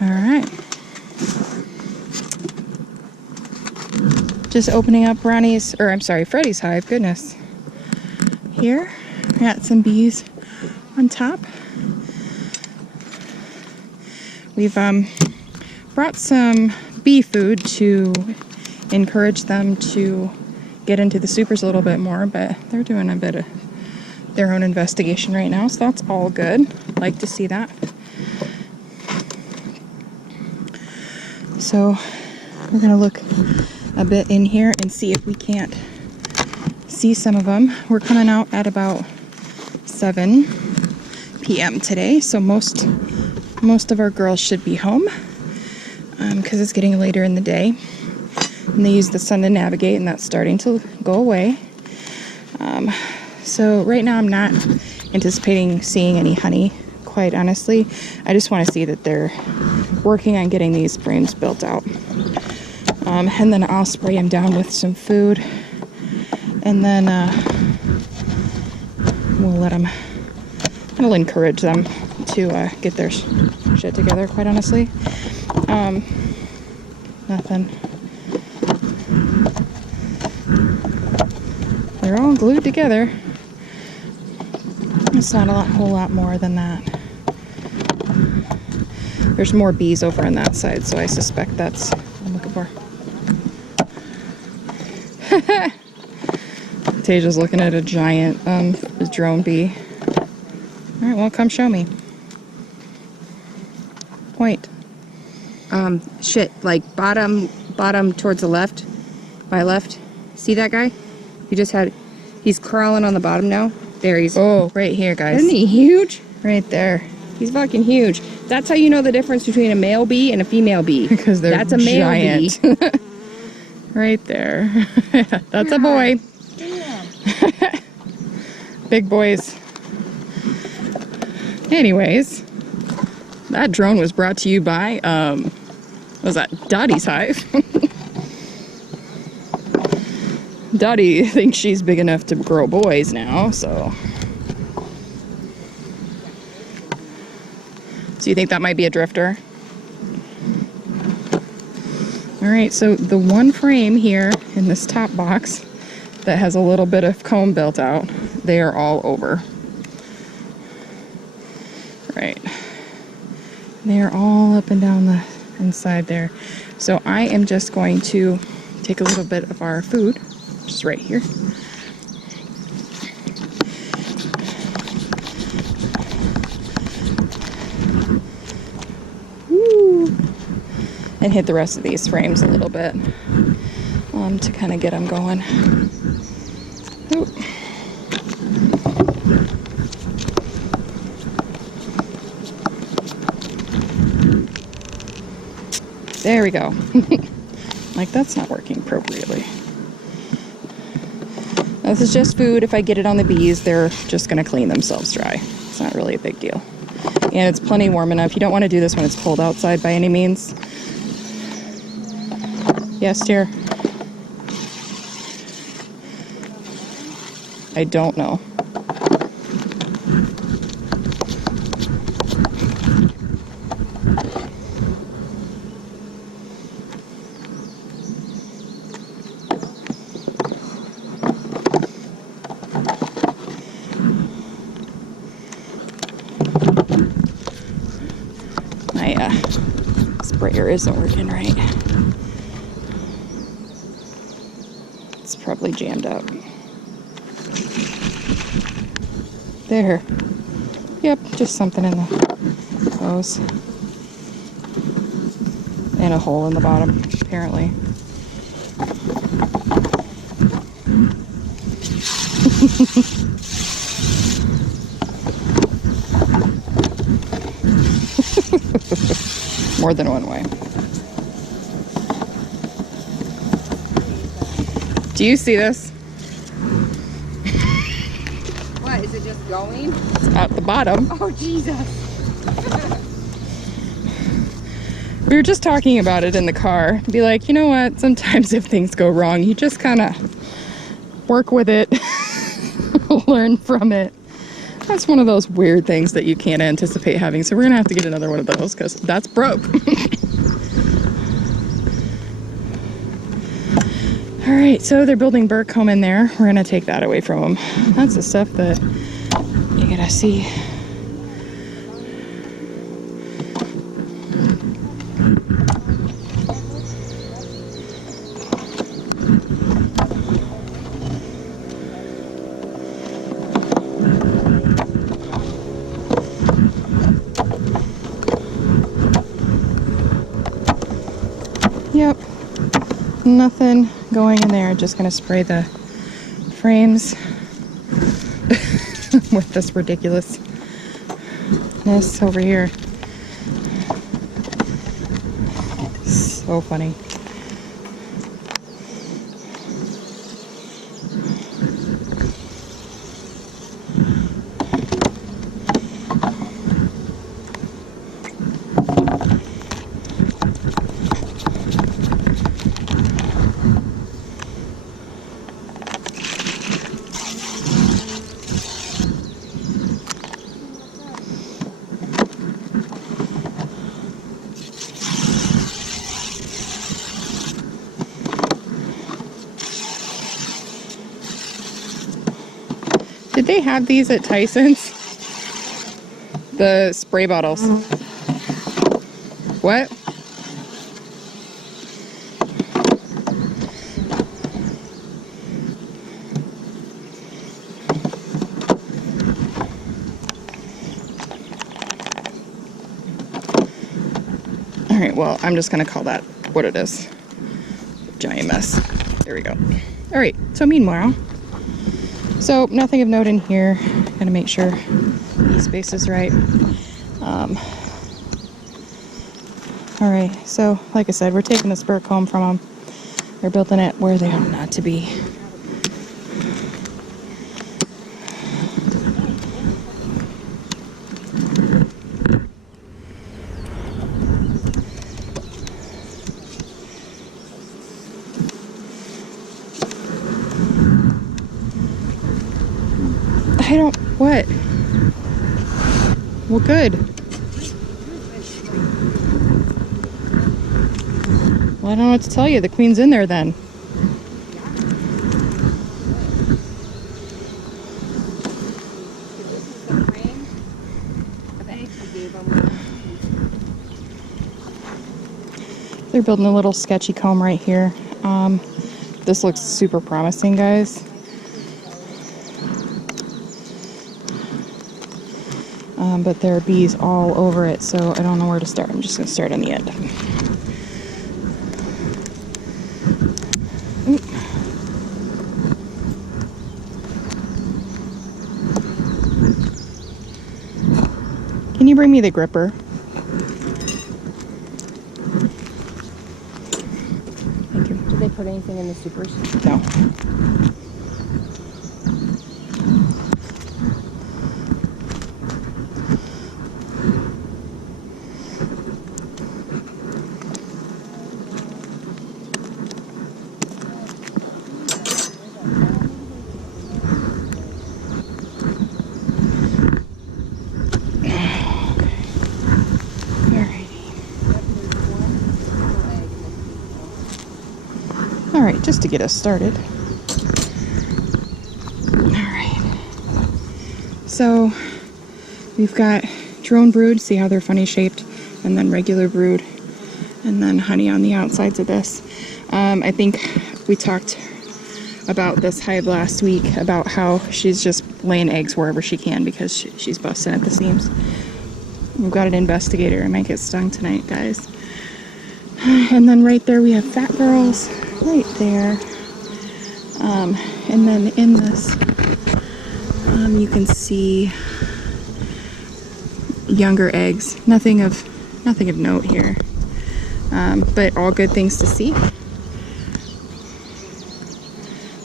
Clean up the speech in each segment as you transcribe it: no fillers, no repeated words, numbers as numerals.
All right. Just opening up Freddie's hive. Goodness. Here, we got some bees on top. We've brought some bee food to encourage them to get into the supers a little bit more, but they're doing a bit of their own investigation right now, so that's all good. Like to see that. So we're gonna look a bit in here and see if we can't see some of them. We're coming out at about 7 p.m. today, so most of our girls should be home because it's getting later in the day. And they use the sun to navigate, and that's starting to go away. So right now I'm not anticipating seeing any honey, quite honestly. I just want to see that they're working on getting these frames built out. And then I'll spray them down with some food, and then I'll encourage them to get their shit together, quite honestly. Nothing. They're all glued together. It's not a whole lot more than that. There's more bees over on that side, so I suspect that's what I'm looking for. Tasia's looking at a giant drone bee. All right, well, come show me. Point. Like bottom towards the left. My left. See that guy? He's crawling on the bottom now. There he's. Oh, right here, guys. Isn't he huge? Right there. He's fucking huge. That's how you know the difference between a male bee and a female bee. Because that's a giant. Male bee. Right there. That's a boy. Yeah. Big boys. Anyways, that drone was brought to you by, what was that? Dottie's Hive. Dottie thinks she's big enough to grow boys now, so. So you think that might be a drifter? All right, so the one frame here in this top box that has a little bit of comb built out, they are all over. Right. They are all up and down the inside there. So I am just going to take a little bit of our food, which is right here. Woo. And hit the rest of these frames a little bit to kind of get them going. Ooh. There we go. Like, that's not working appropriately. Now, this is just food. If I get it on the bees, they're just going to clean themselves dry. It's not really a big deal. And it's plenty warm enough. You don't want to do this when it's cold outside by any means. Yes, dear. I don't know. My sprayer isn't working right. It's probably jammed up. There. Yep, just something in the hose. And a hole in the bottom, apparently. More than one way. Do you see this? What, is it just going? It's at the bottom. Oh, Jesus. We were just talking about it in the car. Be like, you know what? Sometimes if things go wrong, you just kind of work with it, learn from it. That's one of those weird things that you can't anticipate having. So we're gonna have to get another one of those because that's broke. All right, so they're building Burke home in there. We're gonna take that away from them. That's the stuff that you gotta see. Yep, nothing going in there. Just gonna spray the frames with this ridiculousness over here. So funny. Did they have these at Tyson's? The spray bottles. What? All right, well, I'm just gonna call that what it is. Giant mess. There we go. All right, so meanwhile, so nothing of note in here. Gotta make sure the space is right. All right, so like I said, we're taking this Burke home from them. They're building it where they ought not to be. I don't, what? Well, good. Well, I don't know what to tell you. The queen's in there then. They're building a little sketchy comb right here. This looks super promising, guys. But there are bees all over it, so I don't know where to start. I'm just going to start on the end. Oop. Can you bring me the gripper? Thank you. Did they put anything in the supers? No. Alright, just to get us started. Alright. So, we've got drone brood, see how they're funny shaped, and then regular brood, and then honey on the outsides of this. I think we talked about this hive last week, about how she's just laying eggs wherever she can because she's busting at the seams. We've got an investigator. I might get stung tonight, guys. And then right there we have fat girls. Right there. And then in this, you can see younger eggs. Nothing of note here. But all good things to see.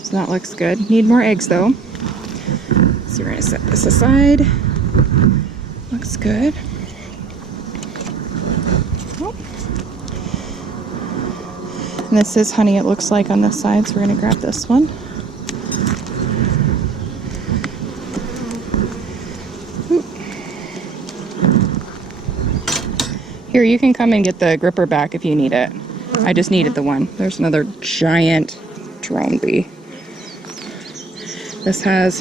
So that looks good. Need more eggs though. So we're gonna set this aside. Looks good. And this is honey, it looks like, on this side, so we're going to grab this one. Here, you can come and get the gripper back if you need it. I just needed the one. There's another giant drone bee. This has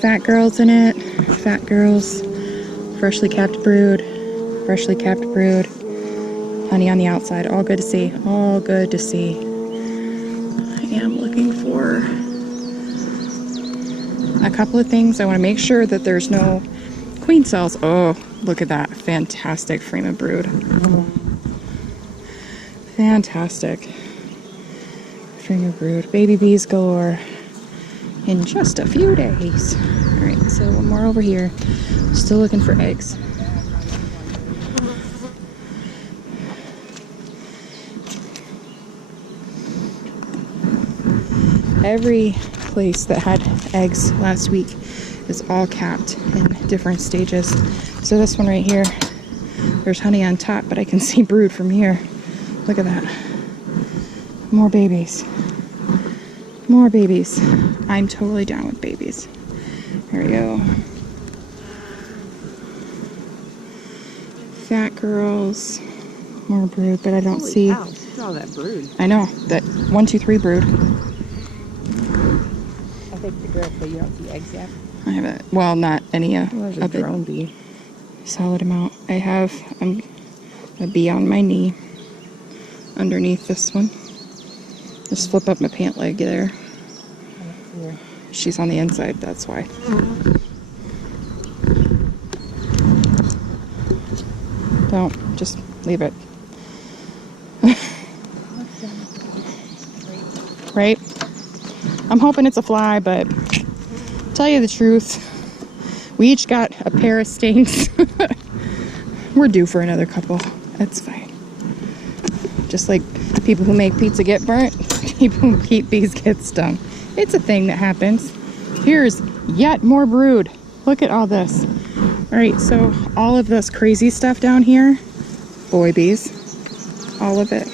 fat girls in it. Fat girls, freshly capped brood, honey on the outside. All good to see. All good to see. I am looking for a couple of things. I want to make sure that there's no queen cells. Oh, look at that. Fantastic frame of brood. Fantastic frame of brood. Baby bees galore in just a few days. All right, so one more over here. Still looking for eggs. Every place that had eggs last week is all capped in different stages. So this one right here, there's honey on top, but I can see brood from here. Look at that. More babies. More babies. I'm totally down with babies. There we go. Fat girls. More brood, but I don't see. Cow. Look at all that brood. I know. That 1, 2, 3 brood. I think the girl, but you don't see eggs yet. I have it. Well, not any There's a of it. drone bee. Solid amount. I have a bee on my knee underneath this one. Just flip up my pant leg there. She's on the inside, that's why. Don't, just leave it. Right? I'm hoping it's a fly, but tell you the truth, we each got a pair of stings. We're due for another couple. That's fine. Just like people who make pizza get burnt, people who keep bees get stung. It's a thing that happens. Here's yet more brood. Look at all this. All right, so all of this crazy stuff down here, boy bees, all of it,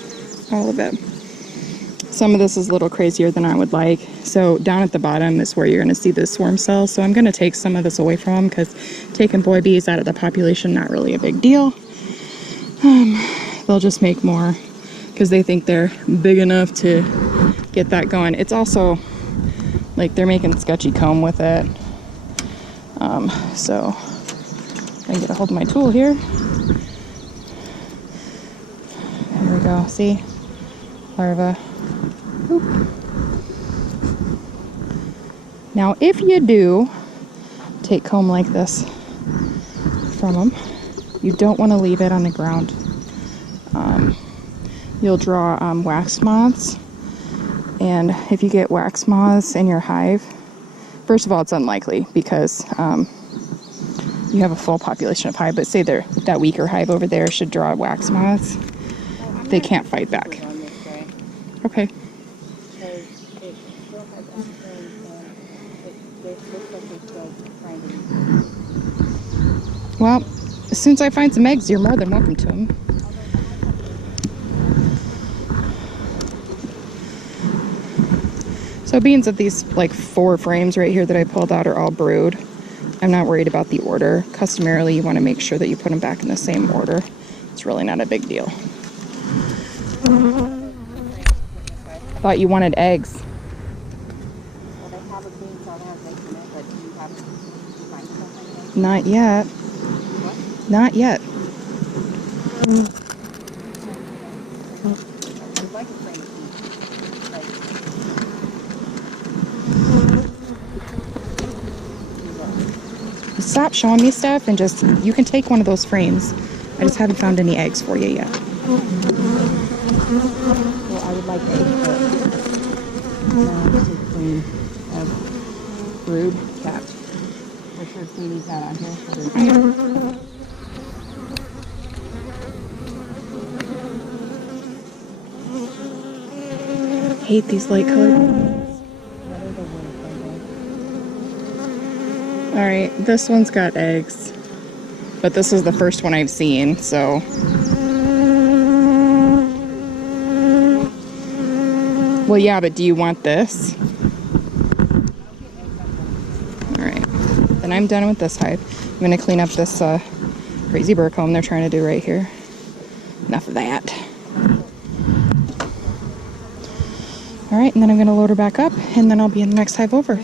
all of it. Some of this is a little crazier than I would like. So down at the bottom is where you're gonna see the swarm cells. So I'm gonna take some of this away from them because taking boy bees out of the population, not really a big deal. They'll just make more because they think they're big enough to get that going. It's also like they're making sketchy comb with it. So I can get a hold of my tool here. There we go, see? Larva. Boop. Now if you do take comb like this from them, you don't want to leave it on the ground. You'll draw wax moths, and if you get wax moths in your hive, first of all, it's unlikely because you have a full population of hive, but say that weaker hive over there should draw wax moths. They can't fight back. Okay. Well, as soon as I find some eggs, you're more than welcome to them. So being that these like 4 frames right here that I pulled out are all brood, I'm not worried about the order. Customarily, you want to make sure that you put them back in the same order. It's really not a big deal. Thought you wanted eggs. Well, they have a queen cell that has eggs in it, but do you find something? Not yet. What? Not yet. I'd like a frame of Stop showing me stuff and just, you can take one of those frames. I just haven't found any eggs for you yet. Well, I would like eggs, but just a queen of brood capped. For sure Queenie's not on here. Hate these light colored. All right, this one's got eggs, but this is the first one I've seen, so. Well, yeah, but do you want this? All right, then I'm done with this hive. I'm gonna clean up this crazy burr comb they're trying to do right here. Enough of that. All right, and then I'm going to load her back up, and then I'll be in the next hive over.